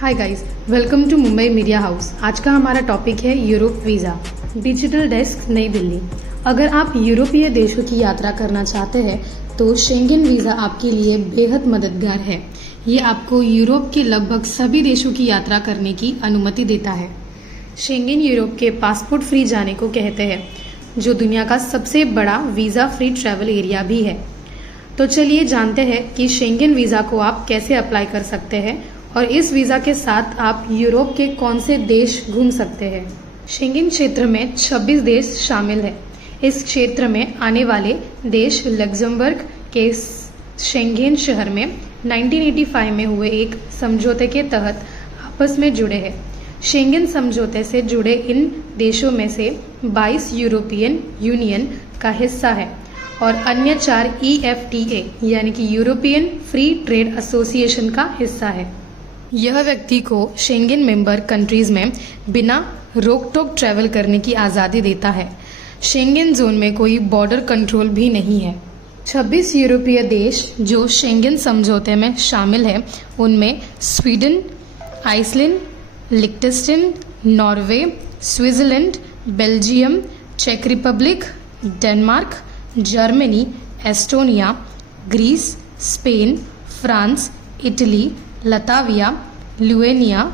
Hi guys, welcome to Mumbai media house. आज का हमारा टॉपिक है यूरोप वीज़ा। डिजिटल डेस्क, नई दिल्ली। अगर आप यूरोपीय देशों की यात्रा करना चाहते हैं तो शेंगेन वीज़ा आपके लिए बेहद मददगार है। ये आपको यूरोप के लगभग सभी देशों की यात्रा करने की अनुमति देता है। शेंगेन यूरोप के पासपोर्ट फ्री जाने को कहते हैं, जो दुनिया का सबसे बड़ा वीज़ा फ्री ट्रैवल एरिया भी है। तो चलिए जानते हैं कि शेंगेन वीज़ा को आप कैसे अप्लाई कर सकते हैं और इस वीज़ा के साथ आप यूरोप के कौन से देश घूम सकते हैं। शेंगेन क्षेत्र में 26 देश शामिल है। इस क्षेत्र में आने वाले देश लग्जमबर्ग के शेंगेन शहर में 1985 में हुए एक समझौते के तहत आपस में जुड़े हैं। शेंगेन समझौते से जुड़े इन देशों में से 22 यूरोपियन यूनियन का हिस्सा है और अन्य 4 EFTA यानी कि यूरोपियन फ्री ट्रेड एसोसिएशन का हिस्सा है। यह व्यक्ति को शेंगेन मेंबर कंट्रीज में बिना रोक टोक ट्रैवल करने की आज़ादी देता है। शेंगेन जोन में कोई बॉर्डर कंट्रोल भी नहीं है। 26 यूरोपीय देश जो शेंगेन समझौते में शामिल है, उनमें Sweden, Iceland, Liechtenstein, Norway, Switzerland, Belgium, चेक Republic, Denmark, Germany, Estonia, Greece, Spain, France, Italy, Latvia, Lithuania,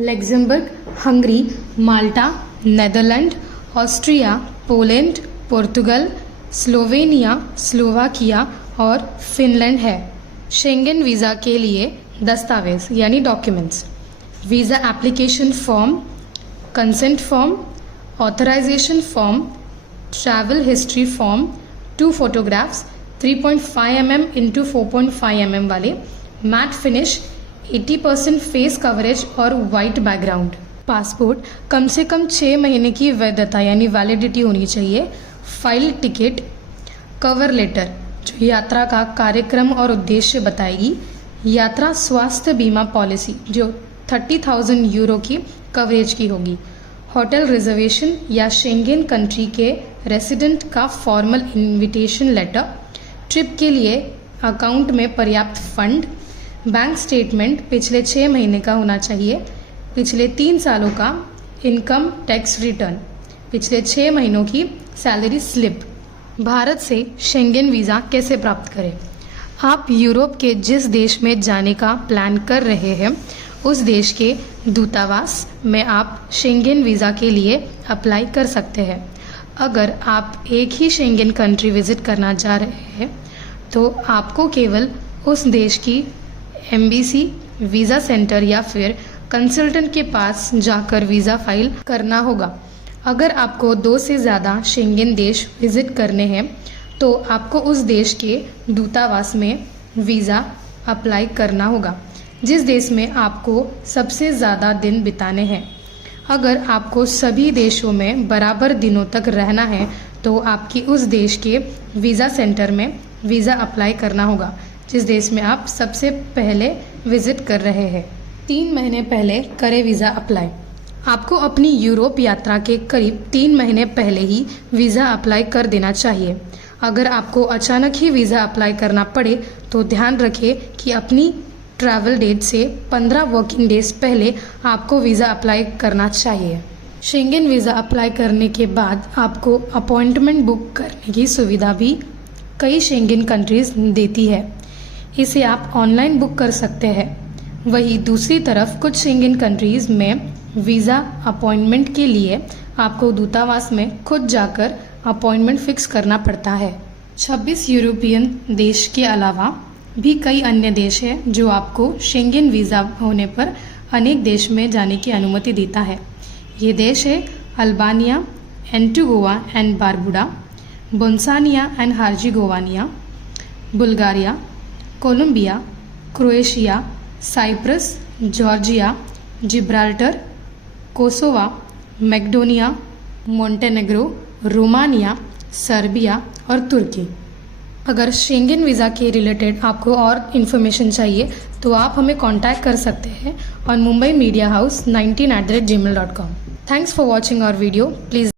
Luxembourg, Hungary, Malta, Netherland, Austria, Poland, पुर्तगाल, स्लोवेनिया, स्लोवाकिया और फिनलैंड है। शेंगेन वीज़ा के लिए दस्तावेज यानी documents: visa application form, consent form, authorisation form, travel history form, 2 photographs 3.5 mm × 4.5 mm वाले, matte finish, 80% face coverage और white background. Passport कम से कम 6 महीने की वैधता यानी वैलिडिटी होनी चाहिए। फाइल टिकट, कवर लेटर जो यात्रा का कार्यक्रम और उद्देश्य बताएगी, यात्रा स्वास्थ्य बीमा पॉलिसी जो 30,000 यूरो की कवरेज की होगी, होटल रिजर्वेशन या शेंगेन कंट्री के रेसिडेंट का फॉर्मल इनविटेशन लेटर, ट्रिप के लिए अकाउंट में पर्याप्त फंड, बैंक स्टेटमेंट पिछले 6 महीने का होना चाहिए, पिछले 3 सालों का इनकम टैक्स रिटर्न, पिछले 6 महीनों की सैलरी स्लिप। भारत से शेंगेन वीज़ा कैसे प्राप्त करें? आप यूरोप के जिस देश में जाने का प्लान कर रहे हैं, उस देश के दूतावास में आप शेंगेन वीज़ा के लिए अप्लाई कर सकते हैं। अगर आप एक ही शेंगेन कंट्री विजिट करना चाह रहे हैं तो आपको केवल उस देश की एम्बेसी, वीज़ा सेंटर या फिर कंसल्टेंट के पास जाकर वीज़ा फाइल करना होगा। अगर आपको 2 से ज़्यादा शेंगेन देश विजिट करने हैं तो आपको उस देश के दूतावास में वीज़ा अप्लाई करना होगा जिस देश में आपको सबसे ज़्यादा दिन बिताने हैं। अगर आपको सभी देशों में बराबर दिनों तक रहना है तो आपकी उस देश के वीज़ा सेंटर में वीज़ा अप्लाई करना होगा जिस देश में आप सबसे पहले विजिट कर रहे हैं। 3 महीने पहले करें वीज़ा अप्लाई। आपको अपनी यूरोप यात्रा के करीब 3 महीने पहले ही वीज़ा अप्लाई कर देना चाहिए। अगर आपको अचानक ही वीज़ा अप्लाई करना पड़े तो ध्यान रखें कि अपनी ट्रैवल डेट से 15 वर्किंग डेज पहले आपको वीज़ा अप्लाई करना चाहिए। शेंगेन वीज़ा अप्लाई करने के बाद आपको अपॉइंटमेंट बुक करने की सुविधा भी कई शेंगेन कंट्रीज देती है। इसे आप ऑनलाइन बुक कर सकते हैं। वहीं दूसरी तरफ कुछ शेंगेन कंट्रीज़ में वीज़ा अपॉइंटमेंट के लिए आपको दूतावास में खुद जाकर अपॉइंटमेंट फिक्स करना पड़ता है। 26 यूरोपियन देश के अलावा भी कई अन्य देश हैं जो आपको शेंगेन वीज़ा होने पर अनेक देश में जाने की अनुमति देता है। ये देश है Albania, Antigua and Barbuda, Bosnia and Herzegovina, Bulgaria, Colombia, Croatia, Cyprus, Georgia, Gibraltar, Kosovo, Macedonia, Montenegro, Romania, Serbia और तुर्की। अगर शेंगेन वीज़ा के रिलेटेड आपको और इन्फॉर्मेशन चाहिए तो आप हमें कांटेक्ट कर सकते हैं on mumbaimediahouse19@gmail.com। Thanks for watching our video. Please